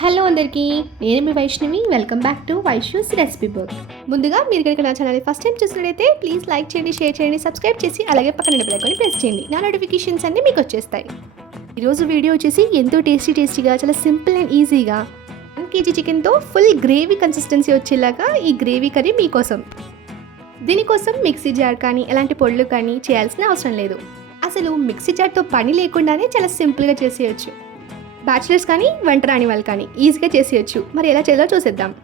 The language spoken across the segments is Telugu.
హలో అందరికీ నేను మీ Vaishnavi. Welcome back to Vaishnu's recipe book ముందుగా మీరు కనుక నా ఛానల్ ఫస్ట్ టైం చూసినట్లయితే ప్లీజ్ లైక్ చేయండి షేర్ చేయండి సబ్స్క్రైబ్ చేసి అలాగే పక్కన బెల్కొని ప్రెస్ చేయండి. నా నోటిఫికేషన్స్ అన్నీ మీకు వచ్చేస్తాయి. ఈరోజు వీడియో వచ్చేసి ఎంతో టేస్టీ టేస్టీగా చాలా సింపుల్ అండ్ ఈజీగా వన్ కేజీ చికెన్తో ఫుల్ గ్రేవీ కన్సిస్టెన్సీ వచ్చేలాగా ఈ గ్రేవీ కర్రీ మీకోసం. దీనికోసం మిక్సీ జార్ కానీ ఎలాంటి పొడులు కానీ చేయాల్సిన అవసరం లేదు. అసలు మిక్సీ జార్తో పని లేకుండానే చాలా సింపుల్గా చేసేయచ్చు. బ్యాచిలర్స్ కానీ వంట రాని వాళ్ళు కానీ ఈజీగా చేసేయచ్చు. మరి ఎలా చేయాలో చూసేద్దాం.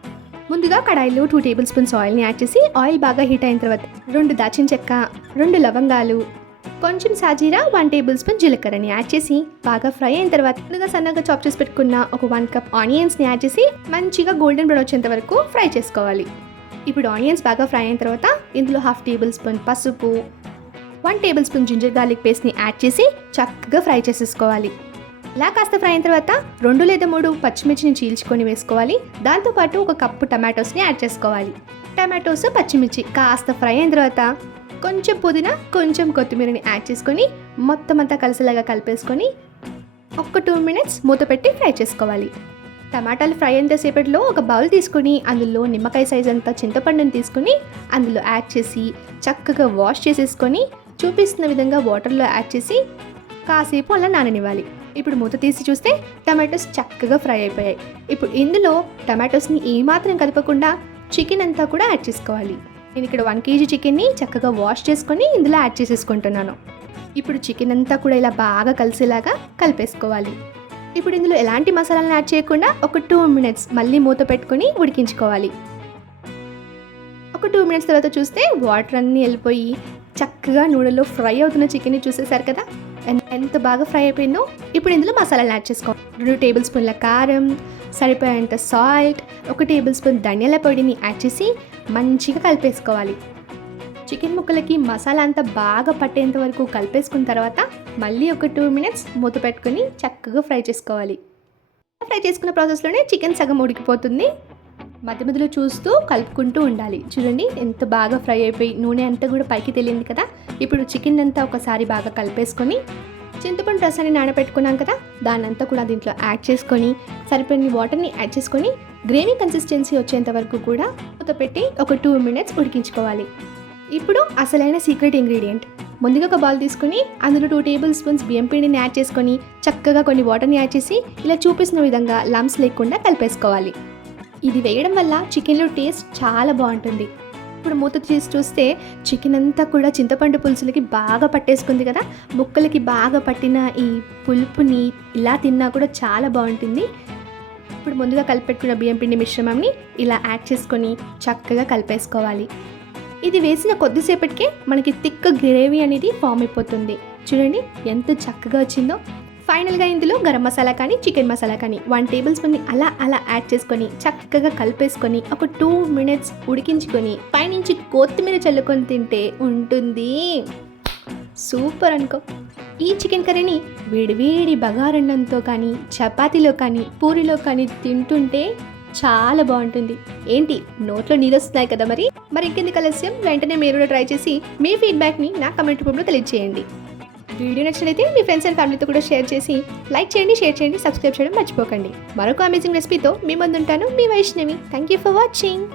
ముందుగా కడాయిలో టూ టేబుల్ స్పూన్స్ ఆయిల్ని యాడ్ చేసి ఆయిల్ బాగా హీట్ అయిన తర్వాత రెండు దాచిన చెక్క రెండు లవంగాలు కొంచెం సాజీరా వన్ టేబుల్ స్పూన్ జీలకర్రని యాడ్ చేసి బాగా ఫ్రై అయిన తర్వాత ముందుగా సన్నగా చాప్ చేసి పెట్టుకున్న ఒక వన్ కప్ ఆనియన్స్ని యాడ్ చేసి మంచిగా గోల్డెన్ బ్రౌన్ వచ్చేంత వరకు ఫ్రై చేసుకోవాలి. ఇప్పుడు ఆనియన్స్ బాగా ఫ్రై అయిన తర్వాత ఇందులో హాఫ్ టేబుల్ స్పూన్ పసుపు one tablespoon ginger garlic పేస్ట్ని యాడ్ చేసి చక్కగా ఫ్రై చేసేసుకోవాలి. ఇలా కాస్త ఫ్రై అయిన తర్వాత రెండు లేదా మూడు పచ్చిమిర్చిని చీల్చుకొని వేసుకోవాలి. దాంతోపాటు ఒక కప్పు టమాటోస్ని యాడ్ చేసుకోవాలి. టమాటోస్ పచ్చిమిర్చి కాస్త ఫ్రై అయిన తర్వాత కొంచెం పుదీనా కొంచెం కొత్తిమీరని యాడ్ చేసుకొని మొత్తం అంతా కలిసేలాగా కలిపేసుకొని ఒక టూ మినిట్స్ మూత పెట్టి ఫ్రై చేసుకోవాలి. టమాటాలు ఫ్రై అయినంతసేపట్లో ఒక బౌల్ తీసుకొని అందులో నిమ్మకాయ సైజ్ అంతా చింతపండుని తీసుకొని అందులో యాడ్ చేసి చక్కగా వాష్ చేసేసుకొని చూపిస్తున్న విధంగా వాటర్లో యాడ్ చేసి కాసేపు అలా నాననివ్వాలి. ఇప్పుడు మూత తీసి చూస్తే టమాటోస్ చక్కగా ఫ్రై అయిపోయాయి. ఇప్పుడు ఇందులో టమాటోస్ని ఏమాత్రం కలపకుండా చికెన్ అంతా కూడా యాడ్ చేసుకోవాలి. నేను ఇక్కడ వన్ కేజీ చికెన్ని చక్కగా వాష్ చేసుకొని ఇందులో యాడ్ చేసేసుకుంటున్నాను. ఇప్పుడు చికెన్ అంతా కూడా ఇలా బాగా కలిసేలాగా కలిపేసుకోవాలి. ఇప్పుడు ఇందులో ఎలాంటి మసాలాలను యాడ్ చేయకుండా ఒక టూ మినిట్స్ మళ్ళీ మూత పెట్టుకొని ఉడికించుకోవాలి. ఒక టూ మినిట్స్ తర్వాత చూస్తే వాటర్ అన్నీ వెళ్ళిపోయి చక్కగా నూనెలో ఫ్రై అవుతున్న చికెన్ని చూసేశారు కదా? ఎంత బాగా ఫ్రై అయిపోయిందో ఇప్పుడు ఇందులో మసాలాలు యాడ్ చేసుకోవాలి రెండు టేబుల్ స్పూన్ల కారం సరిపోయేంత సాల్ట్ ఒక టేబుల్ స్పూన్ ధనియాల పొడిని యాడ్ చేసి మంచిగా కలిపేసుకోవాలి. చికెన్ ముక్కలకి మసాలా అంతా బాగా పట్టేంత వరకు కలిపేసుకున్న తర్వాత మళ్ళీ ఒక టూ మినిట్స్ మూత పెట్టుకొని చక్కగా ఫ్రై చేసుకోవాలి. ఫ్రై చేసుకున్న ప్రాసెస్లోనే చికెన్ సగం ఉడికిపోతుంది. మధ్య మధ్యలో చూస్తూ కలుపుకుంటూ ఉండాలి. చూడండి ఎంత బాగా ఫ్రై అయిపోయి నూనె అంతా కూడా పైకి తెలియంది కదా? ఇప్పుడు చికెన్ అంతా ఒకసారి బాగా కలిపేసుకొని చింతపండు రసాన్ని నానబెట్టుకున్నాం కదా? దాన్ని అంతా కూడా దీంట్లో యాడ్ చేసుకొని సరిపోయిన వాటర్ని యాడ్ చేసుకొని గ్రేవీ కన్సిస్టెన్సీ వచ్చేంత వరకు కూడా మూత పెట్టి ఒక టూ మినిట్స్ ఉడికించుకోవాలి. ఇప్పుడు అసలైన సీక్రెట్ ఇంగ్రీడియంట్. ముందుగా ఒక బౌల్ తీసుకొని అందులో టూ టేబుల్ స్పూన్స్ బియ్యం పిండిని యాడ్ చేసుకొని చక్కగా కొన్ని వాటర్ని యాడ్ చేసి ఇలా చూపిస్తున్న విధంగా లమ్స్ లేకుండా కలిపేసుకోవాలి. ఇది వేయడం వల్ల చికెన్లో టేస్ట్ చాలా బాగుంటుంది. ఇప్పుడు మూత తీసి చూస్తే చికెన్ అంతా కూడా చింతపండు పులుసులకి బాగా పట్టేసుకుంది కదా? ముక్కలకి బాగా పట్టిన ఈ పులుపుని ఇలా తిన్నా కూడా చాలా బాగుంటుంది. ఇప్పుడు ముందుగా కలిపెట్టుకున్న బియ్యం పిండి మిశ్రమంని ఇలా యాడ్ చేసుకొని చక్కగా కలిపేసుకోవాలి. ఇది వేసిన కొద్దిసేపటికే మనకి తిక్క గ్రేవీ అనేది ఫామ్ అయిపోతుంది. చూడండి ఎంత చక్కగా వచ్చిందో. ఫైనల్గా ఇందులో గరం మసాలా కానీ చికెన్ మసాలా కానీ వన్ టేబుల్ స్పూన్ని అలా అలా యాడ్ చేసుకొని చక్కగా కలిపేసుకొని ఒక టూ మినిట్స్ ఉడికించుకొని పైనుంచి కొత్తిమీర చల్లుకొని తింటే ఉంటుంది. సూపర్ అనుకో. ఈ చికెన్ కర్రీని వేడివేడి బగారన్నంతో కానీ చపాతీలో కానీ పూరిలో కానీ తింటుంటే చాలా బాగుంటుంది. ఏంటి? నోట్లో నీళ్ళొస్తున్నాయి కదా మరి? మరి ఇంకెందుకు ఆలస్యం? వెంటనే మీరు కూడా ట్రై చేసి మీ ఫీడ్బ్యాక్ని నా కమెంట్ రూపంలో తెలియజేయండి వీడియో నచ్చినట్లయితే మీ ఫ్రెండ్స్ అండ్ ఫ్యామిలీతో కూడా షేర్ చేసి లైక్ చేయండి షేర్ చేయండి సబ్స్క్రైబ్ చేయడం మర్చిపోకండి. మరొక అమేజింగ్ రెసిపీతో మీ ముందుంటాను మీ Vaishnavi. Thank you for watching